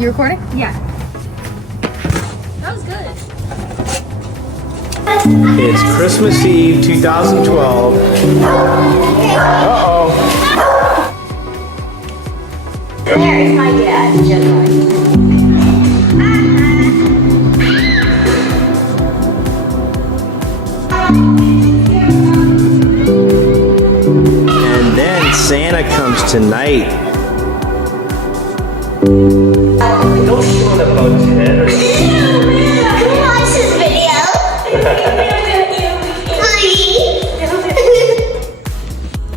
You recording? Yeah. That was good. It's Christmas Eve 2012. Uh-oh. There's my dad, generally. And then Santa comes tonight.